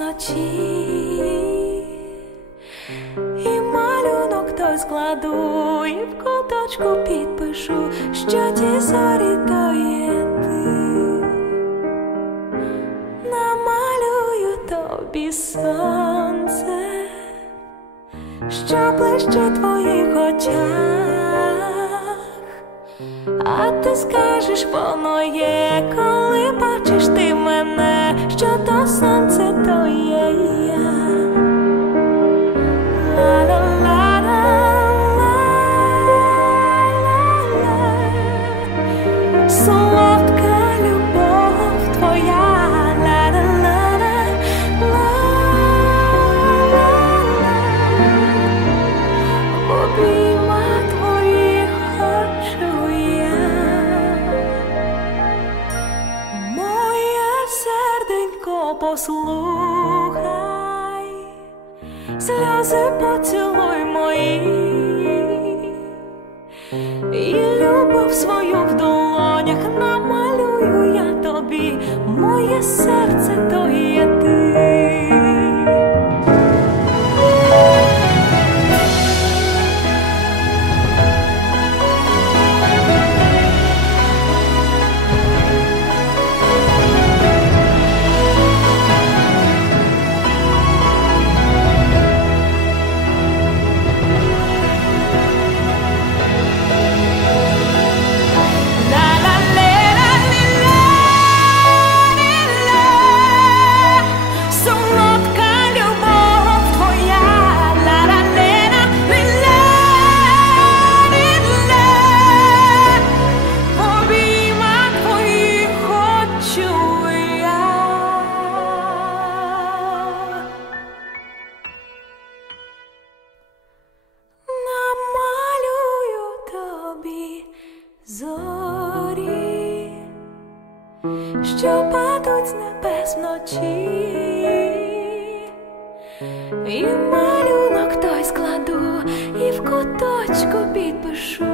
вночі, і малюнок той складу, і в куточку підпишу, що ті зорі то є ти. Намалюю тобі сонце, що ближче твоїх очах, а ти скажеш, воно є, послухай, сльози поцілуй мої, і любов свою в долонях намалюю я тобі, моє серце то зорі, що падуть з небес вночі, і малюнок той складу, і в куточку підпишу,